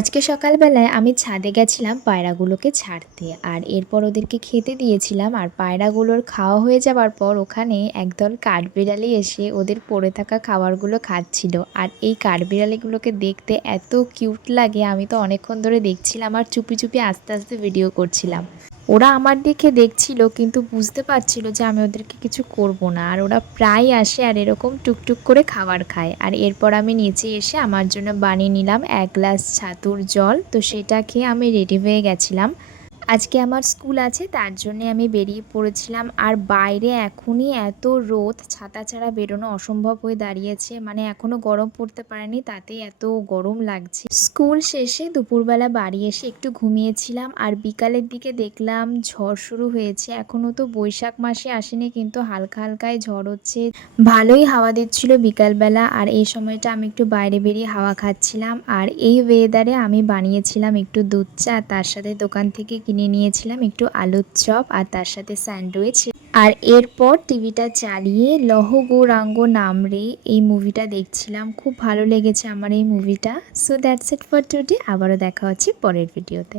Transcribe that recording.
আজকে সকালবেলায় আমি ছাদে গেছিলাম পায়রাগুলোকে ছাড়তে, আর এরপর ওদেরকে খেতে দিয়েছিলাম। আর পায়রাগুলোর খাওয়া হয়ে যাবার পর ওখানে একদল কাঠবিড়ালি এসে ওদের পড়ে থাকা খাবারগুলো খাচ্ছিল। আর এই কাঠবিড়ালিগুলোকে দেখতে এত কিউট লাগে, আমি তো অনেকক্ষণ ধরে দেখছিলাম আর চুপি চুপি আস্তে আস্তে ভিডিও করছিলাম। ওরা আমার দিকে দেখছিল কিন্তু বুঝতে পারছিল যে আমি ওদেরকে কিছু করব না। আর ওরা প্রায় আসে আর এরকম টুকটুক করে খাবার খায়। আর এরপর আমি নিচে এসে আমার জন্য বানিয়ে নিলাম 1 গ্লাস ছাতুর জল। তো সেটা খেয়ে আমি রেডি হয়ে গেছিলাম। আজকে আমার স্কুল আছে, তার জন্যে আমি বেরিয়ে পড়েছিলাম। আর বাইরে এখনই এত রোদ, ছাতা ছাড়া বেরোনো অসম্ভব হয়ে দাঁড়িয়েছে। মানে এখনও গরম পড়তে পারেনি, তাতে এত গরম লাগছে। স্কুল শেষে দুপুরবেলা বাড়ি এসে একটু ঘুমিয়েছিলাম। আর বিকালের দিকে দেখলাম ঝড় শুরু হয়েছে। এখনও তো বৈশাখ মাসে আসেনি, কিন্তু হালকা হালকায় ঝড় হচ্ছে। ভালোই হাওয়া দিচ্ছিল বিকালবেলা। আর এই সময়টা আমি একটু বাইরে বেরিয়ে হাওয়া খাচ্ছিলাম। আর এই ওয়েদারে আমি বানিয়েছিলাম একটু দুধ চা, তার সাথে দোকান থেকে কিনে নিয়েছিলাম একটু আলুর চপ আর তার সাথে স্যান্ডউইচ। আর এরপর টিভিটা চালিয়ে লহ গৌরাঙ্গ নামরে এই মুভিটা দেখছিলাম। খুব ভালো লেগেছে আমার এই মুভিটা। So that's it for today. আবারও দেখা হচ্ছে পরের ভিডিওতে।